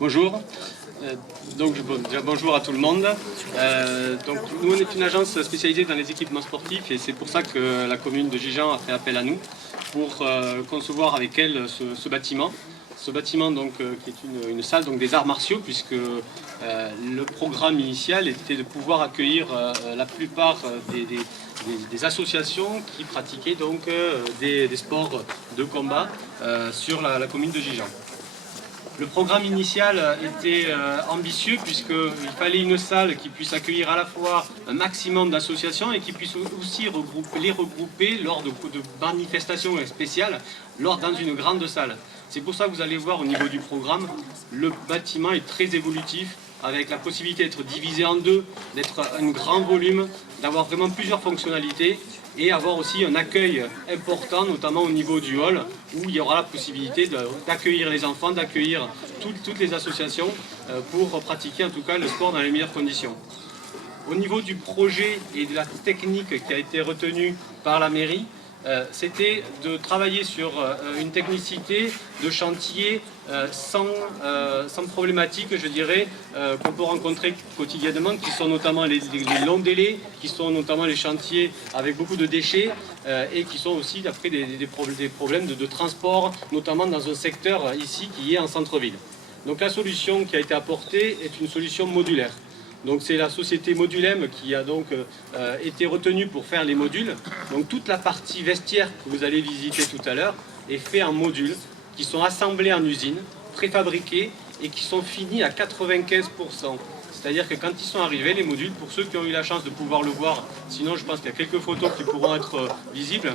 Bonjour. Déjà, bonjour à tout le monde. Nous, on est une agence spécialisée dans les équipements sportifs et c'est pour ça que la commune de Gijan a fait appel à nous pour concevoir avec elle ce bâtiment. Ce bâtiment qui est une salle des arts martiaux, puisque le programme initial était de pouvoir accueillir la plupart des associations qui pratiquaient des sports de combat sur la commune de Gijan. Le programme initial était ambitieux puisqu'il fallait une salle qui puisse accueillir à la fois un maximum d'associations et qui puisse aussi les regrouper lors de manifestations spéciales dans une grande salle. C'est pour ça que vous allez voir au niveau du programme, le bâtiment est très évolutif avec la possibilité d'être divisé en deux, d'être un grand volume, d'avoir vraiment plusieurs fonctionnalités et avoir aussi un accueil important, notamment au niveau du hall, où il y aura la possibilité d'accueillir les enfants, d'accueillir toutes les associations pour pratiquer en tout cas le sport dans les meilleures conditions. Au niveau du projet et de la technique qui a été retenue par la mairie, c'était de travailler sur une technicité de chantier sans problématique, je dirais, qu'on peut rencontrer quotidiennement, qui sont notamment les longs délais, qui sont notamment les chantiers avec beaucoup de déchets et qui sont aussi après des problèmes de transport, notamment dans un secteur ici qui est en centre-ville. Donc la solution qui a été apportée est une solution modulaire. Donc c'est la société Modulem qui a été retenue pour faire les modules. Donc toute la partie vestiaire que vous allez visiter tout à l'heure est faite en modules qui sont assemblés en usine, préfabriqués et qui sont finis à 95%. C'est-à-dire que quand ils sont arrivés, les modules, pour ceux qui ont eu la chance de pouvoir le voir, sinon je pense qu'il y a quelques photos qui pourront être visibles,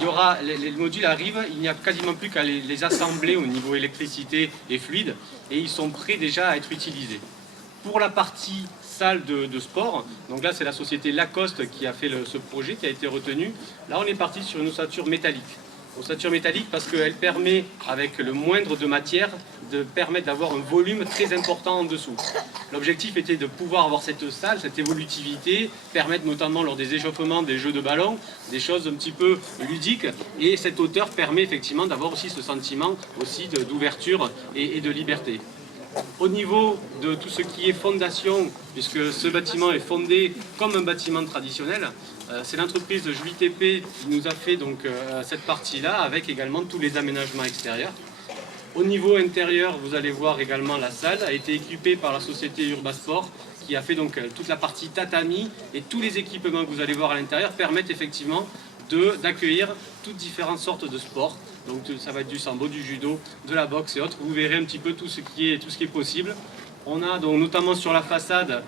les modules arrivent, il n'y a quasiment plus qu'à les assembler au niveau électricité et fluide et ils sont prêts déjà à être utilisés. Pour la partie salle de sport, donc là c'est la société Lacoste qui a fait ce projet, qui a été retenu. Là on est parti sur une ossature métallique. Ossature métallique parce qu'elle permet, avec le moindre de matière, de permettre d'avoir un volume très important en dessous. L'objectif était de pouvoir avoir cette salle, cette évolutivité, permettre notamment lors des échauffements, des jeux de ballon, des choses un petit peu ludiques. Et cette hauteur permet effectivement d'avoir aussi ce sentiment aussi d'ouverture et de liberté. Au niveau de tout ce qui est fondation, puisque ce bâtiment est fondé comme un bâtiment traditionnel, c'est l'entreprise JTP qui nous a fait cette partie-là, avec également tous les aménagements extérieurs. Au niveau intérieur, vous allez voir également la salle a été équipée par la société Urbasport, qui a fait toute la partie tatami, et tous les équipements que vous allez voir à l'intérieur permettent effectivement d'accueillir toutes différentes sortes de sports. Donc ça va être du sambo, du judo, de la boxe et autres. Vous verrez un petit peu tout ce qui est possible. On a donc notamment sur la façade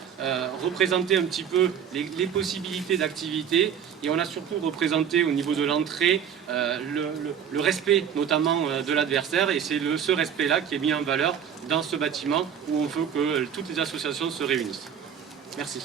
représenté un petit peu les possibilités d'activité et on a surtout représenté au niveau de l'entrée le respect notamment de l'adversaire et c'est ce respect-là qui est mis en valeur dans ce bâtiment où on veut que toutes les associations se réunissent. Merci.